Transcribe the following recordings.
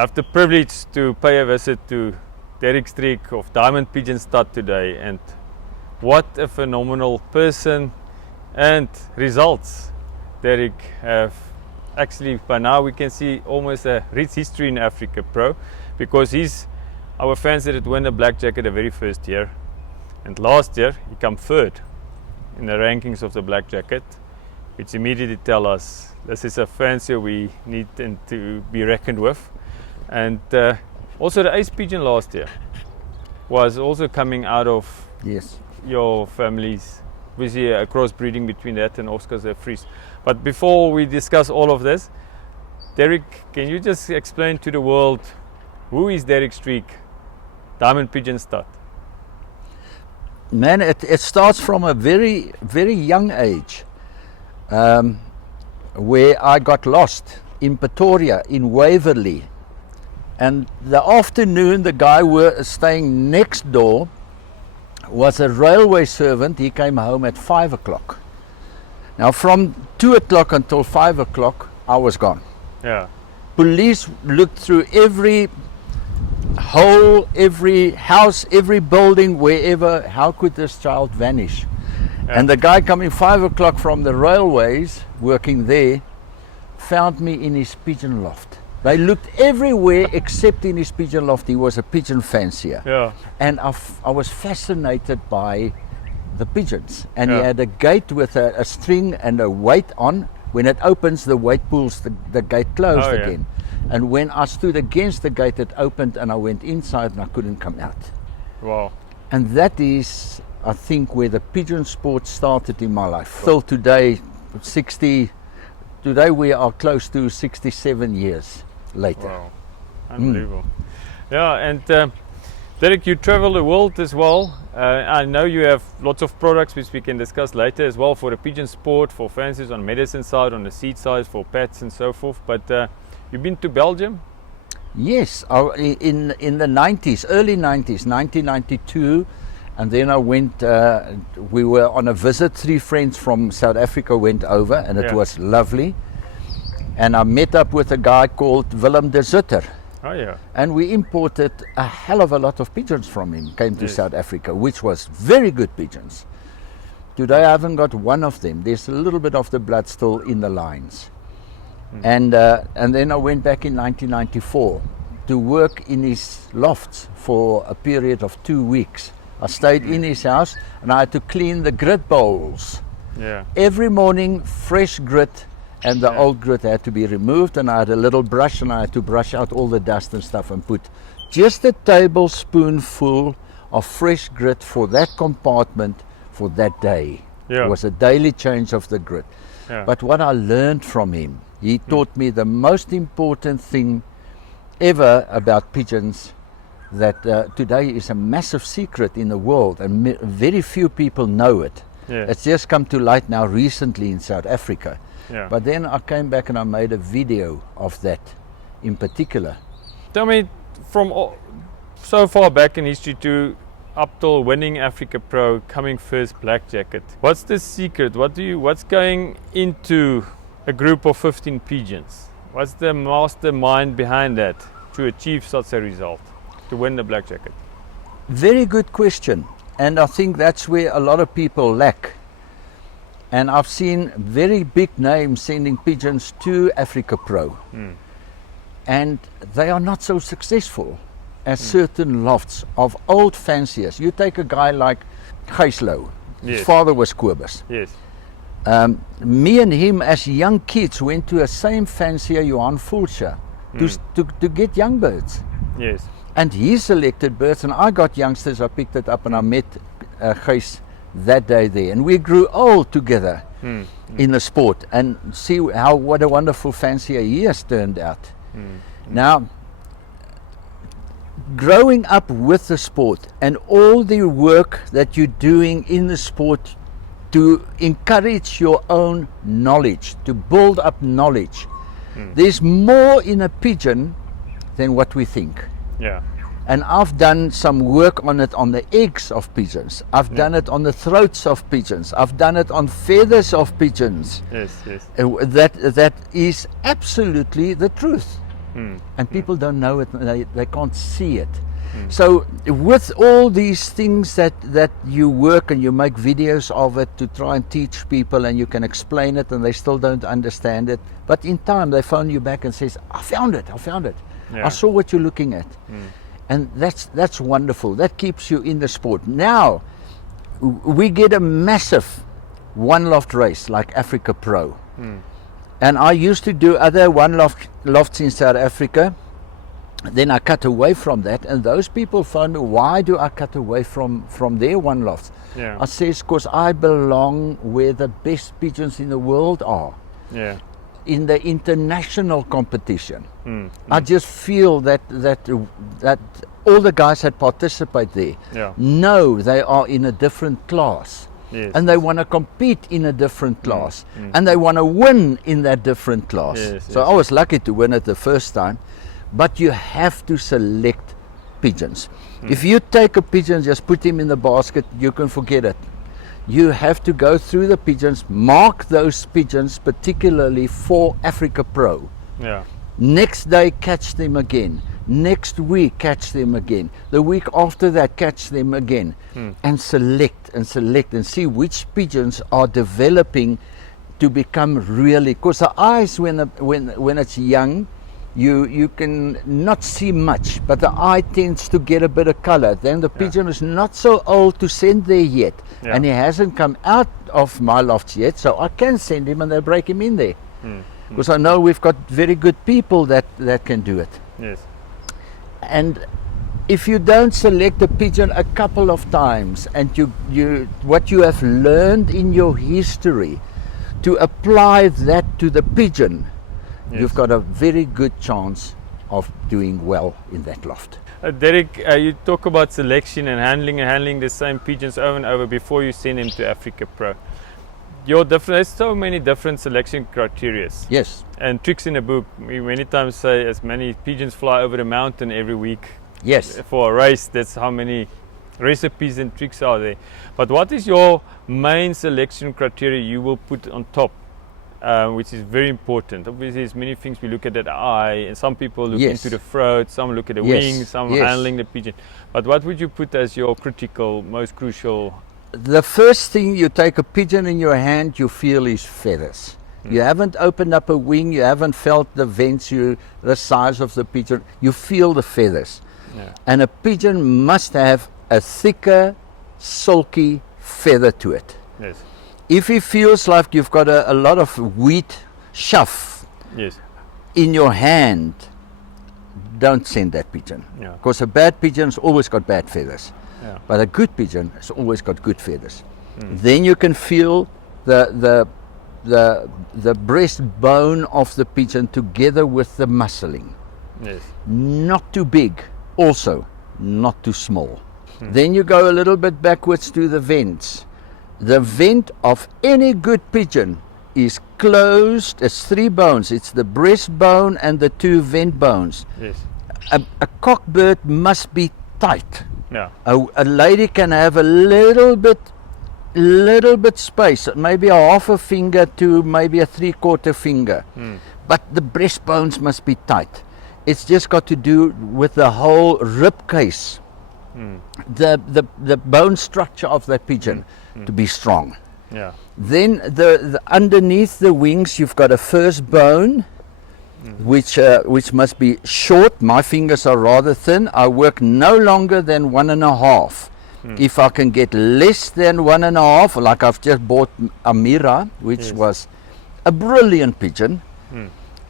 I have the privilege to pay a visit to Derick Streak of Diamond Pigeon Stud today, and what a phenomenal person and results Derick have. Actually, by now we can see almost a rich history in Africa Pro, because he's our fancy that won the black jacket the very first year, and last year he came third in the rankings of the black jacket, which immediately tell us this is a fancier we need to be reckoned with. And also the ace pigeon last year was also coming out of your families. We see a crossbreeding between that and Oscar's Fries. But before we discuss all of this, Derick, can you just explain to the world who is Derick Streak, Diamond Pigeon Stud? Man, it starts from a very, very young age, where I got lost in Pretoria, in Waverley. And the afternoon, the guy were staying next door was a railway servant. He came home at 5 o'clock. Now from 2 o'clock until 5 o'clock, I was gone. Yeah. Police looked through every hole, every house, every building, wherever. How could this child vanish? Yeah. And the guy coming 5 o'clock from the railways, working there, found me in his pigeon loft. They looked everywhere except in his pigeon loft. He was a pigeon fancier. Yeah. And I was fascinated by the pigeons. And Yeah. he had a gate with a string and a weight on. When it opens, the weight pulls the gate closed Oh, yeah. again. And when I stood against the gate, it opened and I went inside and I couldn't come out. Wow. And that is, I think, where the pigeon sport started in my life. Till today, today we are close to 67 years later. Wow. Unbelievable. Yeah, and Derick, you travel the world as well. I know you have lots of products which we can discuss later as well for the pigeon sport, for fanciers on medicine side, on the seed side, for pets and so forth. But you've been to Belgium? Yes, in the 90s, early 90s, 1992, and then I went, we were on a visit, 3 friends from South Africa went over, and it Yeah. was lovely. And I met up with a guy called Willem de Zutter, Oh yeah. and we imported a hell of a lot of pigeons from him, came to Yes. South Africa, which was very good pigeons. Today I haven't got one of them. There's a little bit of the blood still in the lines. And then I went back in 1994 to work in his lofts for a period of 2 weeks. I stayed in his house and I had to clean the grit bowls. Yeah. Every morning, fresh grit, and the Yeah. old grit had to be removed, and I had a little brush and I had to brush out all the dust and stuff and put just a tablespoonful of fresh grit for that compartment for that day. Yeah. It was a daily change of the grit. Yeah. But what I learned from him, he taught me the most important thing ever about pigeons, that today is a massive secret in the world, and very few people know it. Yeah. It's just come to light now recently in South Africa. Yeah. But then I came back and I made a video of that in particular. Tell me, from so far back in history to up till winning Africa Pro, coming first black jacket, what's the secret? What's going into a group of 15 pigeons? What's the mastermind behind that to achieve such a result, to win the black jacket? Very good question. And I think that's where a lot of people lack. And I've seen very big names sending pigeons to Africa Pro. And they are not so successful as certain lofts of old fanciers. You take a guy like Gijslo. His Yes. father was Kobus. Yes. Me and him as young kids went to a same fancier, Johan Fulcher, to get young birds. Yes. And he selected birds, and I got youngsters. I picked it up and I met Gijs that day there, and we grew old together in the sport, and see what a wonderful fancier he has turned out. Now, growing up with the sport and all the work that you're doing in the sport to encourage your own knowledge, to build up knowledge, there's more in a pigeon than what we think. Yeah. And I've done some work on it, on the eggs of pigeons. I've done it on the throats of pigeons. I've done it on feathers of pigeons. Yes. Yes. That is absolutely the truth. and people don't know it, they can't see it. So with all these things that you work and you make videos of it to try and teach people, and you can explain it and they still don't understand it, but in time they phone you back and says, I found it, Yeah. I saw what you're looking at. And that's wonderful. That keeps you in the sport. Now we get a massive one loft race like Africa Pro, and I used to do other one lofts in South Africa. Then I cut away from that, and those people phone me, why do I cut away from their one lofts? Yeah. I says, because I belong where the best pigeons in the world are, Yeah. in the international competition. I just feel that all the guys that participate there Yeah. know they are in a different class. Yes. And they want to compete in a different class, and they want to win in that different class. Yes, So yes. I was lucky to win it the first time, but you have to select pigeons. If you take a pigeon, just put him in the basket, you can forget it. You have to go through the pigeons, mark those pigeons particularly for Africa Pro. Yeah. Next day, catch them again. Next week, catch them again. The week after that, catch them again. And select and see which pigeons are developing to become really, because the eyes when it's young, you can not see much, but the eye tends to get a bit of color. Then the pigeon is not so old to send there yet, and he hasn't come out of my lofts yet, so I can send him and they'll break him in there. Because I know we've got very good people that can do it. Yes. And if you don't select a pigeon a couple of times, and you what you have learned in your history, to apply that to the pigeon, you've got a very good chance of doing well in that loft. Derick, you talk about selection and handling the same pigeons over and over before you send them to Africa Pro. There's so many different selection criteria. Yes. And tricks in the book. We many times say as many pigeons fly over the mountain every week. Yes. For a race, that's how many recipes and tricks are there. But what is your main selection criteria you will put on top, which is very important? Obviously, there's many things we look at the eye, and some people look into the throat, some look at the wings, some handling the pigeon. But what would you put as your critical, most crucial? The first thing, you take a pigeon in your hand, you feel his feathers. You haven't opened up a wing, you haven't felt the vents, the size of the pigeon, you feel the feathers. Yeah. And a pigeon must have a thicker, silky feather to it. Yes. If he feels like you've got a lot of wheat chaff in your hand, don't send that pigeon. Yeah. Because a bad pigeon's always got bad feathers. Yeah. But a good pigeon has always got good feathers. Then you can feel the breastbone of the pigeon together with the muscling. Yes. Not too big, also not too small. Then you go a little bit backwards to the vents. The vent of any good pigeon is closed. It's 3 bones. It's the breastbone and the 2 vent bones. Yes. A cockbird must be tight. Yeah. A lady can have a little bit space, maybe a half a finger to maybe a 3/4 finger, but the breastbones must be tight. It's just got to do with the whole rib case, the bone structure of that pigeon to be strong. Yeah. Then the underneath the wings, you've got a first bone, which must be short. My fingers are rather thin. I work no longer than 1.5. If I can get less than 1.5, like I've just bought Amira, which was a brilliant pigeon,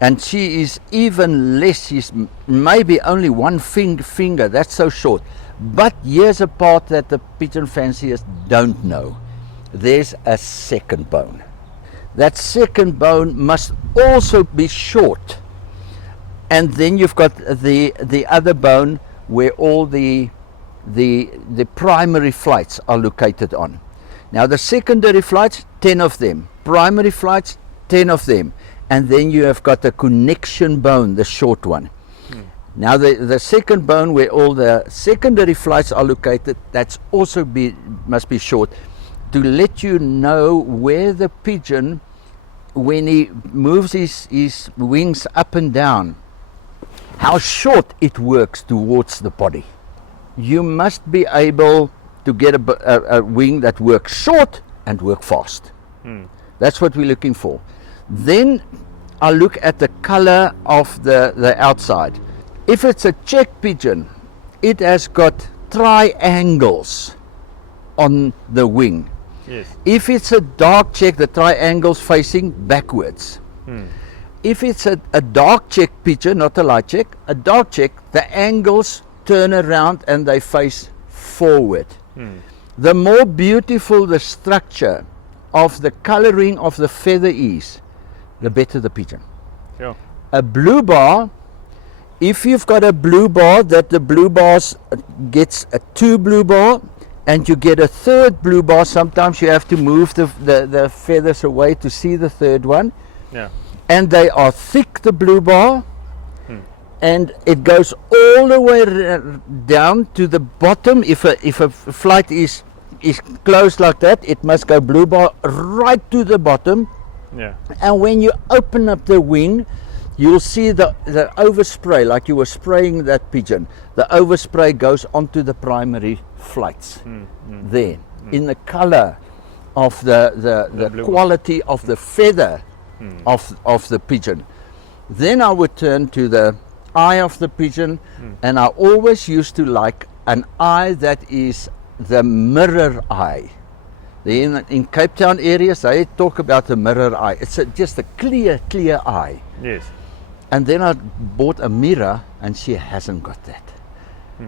and she is even less. She's maybe only 1 finger. That's so short. But here's a part that the pigeon fanciers don't know. There's a second bone. That second bone must also be short. And then you've got the other bone where all the primary flights are located on. Now the secondary flights, 10 of them. Primary flights, 10 of them. And then you have got the connection bone, the short one. Now the second bone where all the secondary flights are located, that's also must be short, to let you know where the pigeon, when he moves his wings up and down, how short it works towards the body. You must be able to get a wing that works short and work fast. That's what we're looking for. Then I look at the color of the outside. If it's a check pigeon, it has got triangles on the wing. Yes. If it's a dark check, the triangles facing backwards. If it's a dark check pigeon, not a light check, a dark check, the angles turn around and they face forward. The more beautiful the structure of the coloring of the feather is, the better the pigeon. Sure. A blue bar, if you've got a blue bar that the blue bars gets a 2 blue bar and you get a 3rd blue bar, sometimes you have to move the feathers away to see the 3rd one. Yeah. And they are thick, the blue bar, and it goes all the way down to the bottom. If a flight is closed like that, it must go blue bar right to the bottom. Yeah. And when you open up the wing, you'll see the overspray, like you were spraying that pigeon. The overspray goes onto the primary flights there, in the color of the quality of the feather of the pigeon. Then I would turn to the eye of the pigeon, and I always used to like an eye that is the mirror eye. In Cape Town areas, they talk about the mirror eye. It's just a clear eye. Yes. And then I bought a mirror, and she hasn't got that.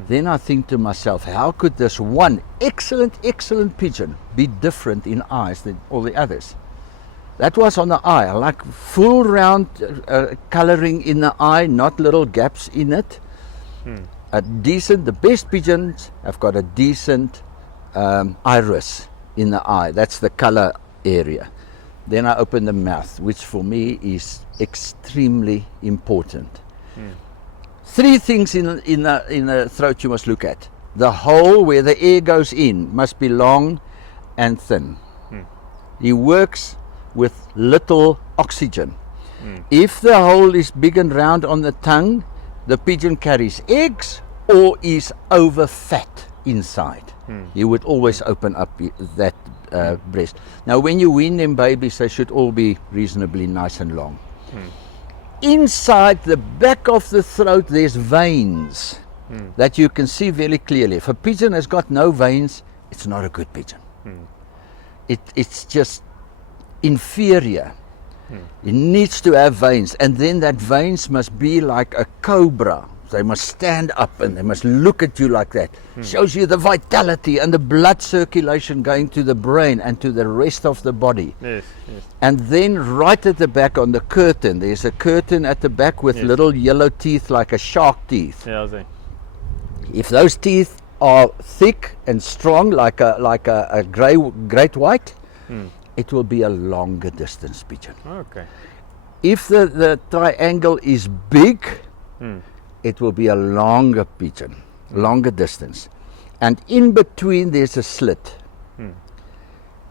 Then I think to myself, how could this one excellent pigeon be different in eyes than all the others? That was on the eye. I like full round coloring in the eye, not little gaps in it. The best pigeons have got a decent iris in the eye. That's the color area. Then I open the mouth, which for me is extremely important. 3 things in the throat you must look at. The hole where the air goes in must be long and thin. He works with little oxygen. If the hole is big and round on the tongue, the pigeon carries eggs or is over fat inside. You would always open up that breast. Now when you wean them babies, they should all be reasonably nice and long. Inside the back of the throat, there's veins that you can see very clearly. If a pigeon has got no veins, it's not a good pigeon. It's just inferior. It needs to have veins, and then that veins must be like a cobra. They must stand up and they must look at you like that. Shows you the vitality and the blood circulation going to the brain and to the rest of the body. Yes. And then right at the back on the curtain, there's a curtain at the back with little yellow teeth like a shark teeth. Yeah, I see. If those teeth are thick and strong like a great white, it will be a longer distance pigeon. Okay. If the triangle is big, it will be a longer pigeon, longer distance. And in between there's a slit.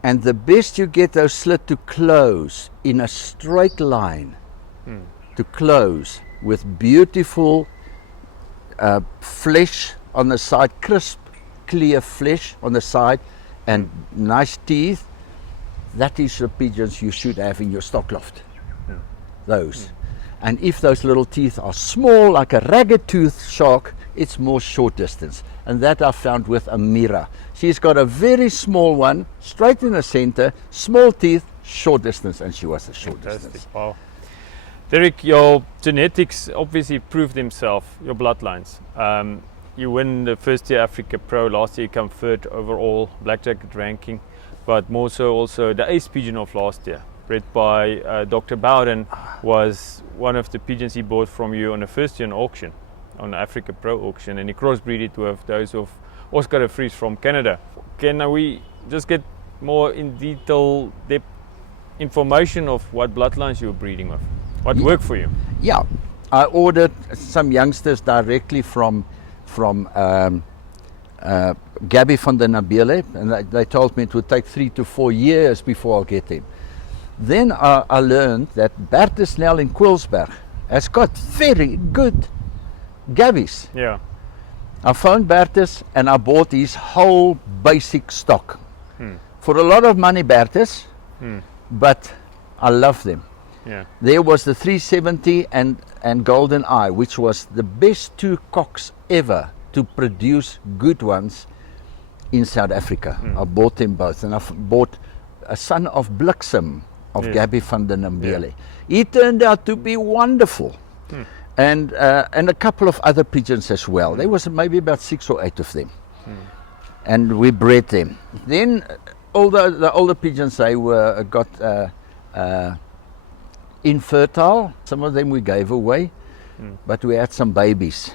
And the best you get those slit to close in a straight line, to close with beautiful flesh on the side, crisp, clear flesh on the side, and nice teeth. That is the pigeons you should have in your stock loft. Those. And if those little teeth are small, like a ragged tooth shark, it's more short distance. And that I found with Amira. She's got a very small one, straight in the center, small teeth, short distance, and she was a short distance. Wow. Derick, your genetics obviously proved themselves, your bloodlines. You win the first year Africa Pro, last year you come third overall, black jacket ranking, but more so also the ace pigeon of last year, bred by Dr. Bowden, was one of the pigeons he bought from you on the first year auction, on the Africa Pro auction, and he crossbreeded with those of Oscar de Vries from Canada. Can we just get more in detail depth information of what bloodlines you were breeding with? What worked for you? Yeah, I ordered some youngsters directly from Gabby van der Nabele, and they told me it would take 3 to 4 years before I'll get them. Then I learned that Bert de Snell in Quilsberg has got very good Gabbies. Yeah. I phoned Bertus and I bought his whole basic stock. For a lot of money, Bertus, but I love them. Yeah. There was the 370 and Golden Eye, which was the best two cocks ever to produce good ones in South Africa. I bought them both, and I bought a son of Bliksem of Gabby van den Mbele. He turned out to be wonderful. And a couple of other pigeons as well. There was maybe about 6 or 8 of them. And we bred them. Then the older pigeons, they got infertile. Some of them we gave away, but we had some babies,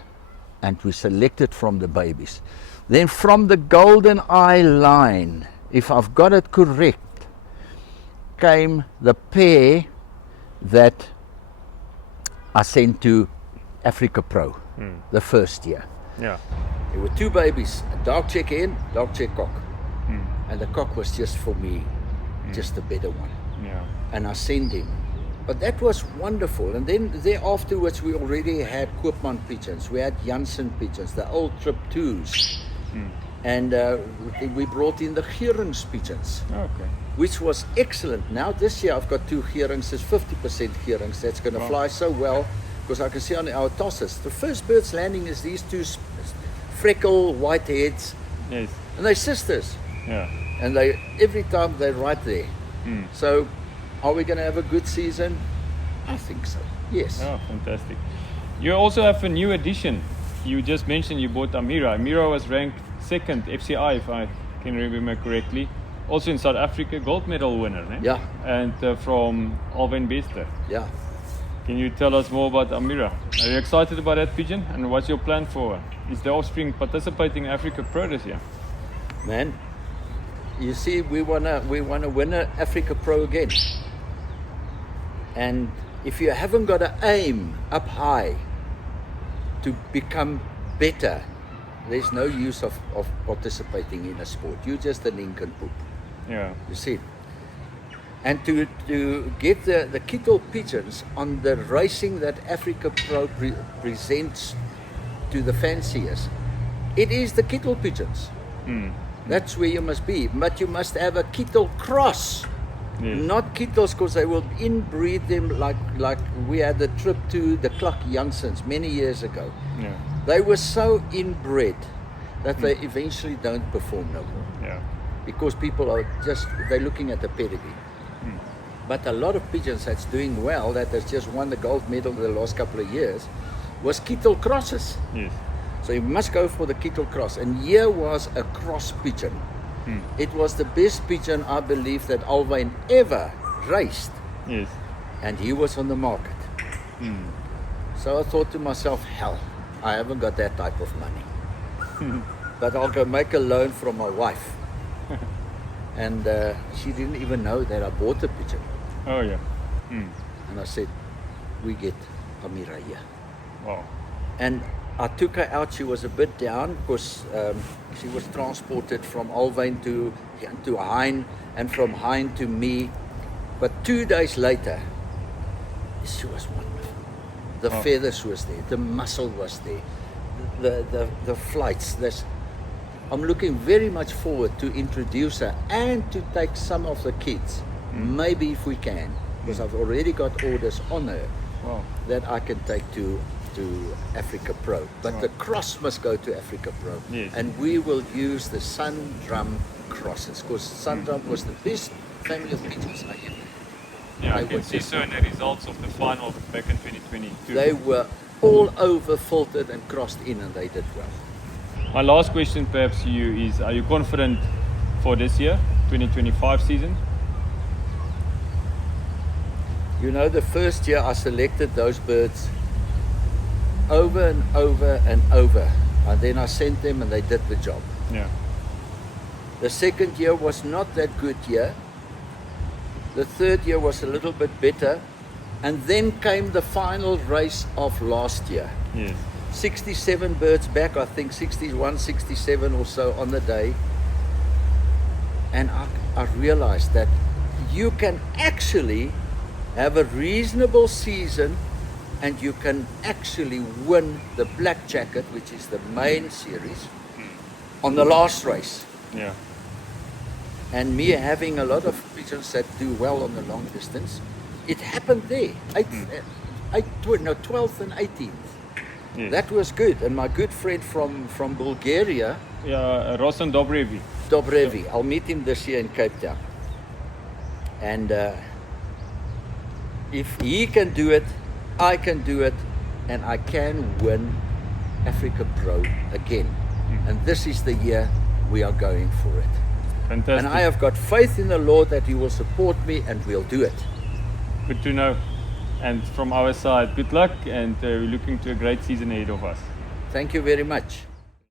and we selected from the babies. Then from the Golden Eye line, if I've got it correct, came the pair that I sent to Africa Pro the first year. Yeah. There were 2 babies, a dark check hen, dark check cock. And the cock was just for me, just a better one. Yeah. And I sent him. But that was wonderful. And then there afterwards we already had Koopman pigeons, we had Janssen pigeons, the old Trip 2s. And we brought in the Gerings pigeons, Okay. which was excellent. Now this year I've got 2 Gerings, it's 50% Gerings. That's going to fly so well, because I can see on our tosses, the first birds landing is these 2 freckle white heads, Yes. and they're sisters. Yeah. And they every time they're right there. So are we going to have a good season? I think so, yes. Oh, fantastic. You also have a new addition. You just mentioned you bought Amira. Amira was ranked 2nd FCI, if I can remember correctly. Also in South Africa, gold medal winner. Ne? Yeah. And from Alwyn Bester. Yeah. Can you tell us more about Amira? Are you excited about that pigeon? And what's your plan for her? Is the offspring participating in Africa Pro this year? Man, you see, we wanna win a Africa Pro again. And if you haven't got an aim up high to become better, there's no use of participating in a sport. You're just an ink and poop. Yeah. You see. And to get the Kittel pigeons on the racing that Africa Pro presents to the fanciers, it is the Kittel pigeons. That's where you must be. But you must have a Kittel cross. Yes. Not Kittels, because they will inbreed them like we had the trip to the Cluck Janssens many years ago. Yeah. They were so inbred that they eventually don't perform no more. Yeah. Because people are they're looking at the pedigree. But a lot of pigeons that's doing well, that has just won the gold medal the last couple of years, was Kittel crosses. Yes. So you must go for the Kittel cross. And here was a cross pigeon. It was the best pigeon, I believe, that Alwyn ever raced. Yes. And he was on the market. So I thought to myself, hell, I haven't got that type of money. But I'll go make a loan from my wife. And she didn't even know that I bought a pigeon. Oh yeah. And I said, we get Amira here. Wow. And I took her out. She was a bit down because she was transported from Alwyn to Hein, and from Hein to me. But 2 days later, she was wonderful. The feathers was there, the muscle was there, the flights. I'm looking very much forward to introduce her and to take some of the kids, maybe if we can, because I've already got orders on her that I can take to Africa Pro. But the cross must go to Africa Pro. Yes. And we will use the Sun Drum crosses, because Sun Drum was the best family of pigeons I ever. Yeah, I They can were see just- so in the results of the final back in 2022. They were all over filtered and crossed in, and they did well. My last question perhaps to you is, are you confident for this year, 2025 season? You know, the first year I selected those birds over and over and over, and then I sent them and they did the job. Yeah. The second year was not that good year. The third year was a little bit better, and then came the final race of last year. Yes. 67 birds back, I think 61, 67 or so on the day. And I realized that you can actually have a reasonable season and you can actually win the Black Jacket, which is the main series, on the last race. Yeah. And me having a lot of pigeons that do well on the long distance, it happened there. 12th and 18th. Yes. That was good. And my good friend from Bulgaria, Yeah, Rosan Dobrevi. Dobrevi, I'll meet him this year in Cape Town. And if he can do it, I can do it, and I can win Africa Pro again. And this is the year we are going for it. Fantastic. And I have got faith in the Lord that He will support me, and we'll do it. Good to know. And from our side, good luck, and we're looking to a great season ahead of us. Thank you very much.